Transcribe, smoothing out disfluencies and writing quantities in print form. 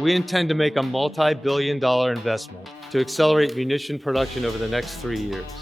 We intend to make a multi-billion-dollar investment to accelerate munition production over the next 3 years.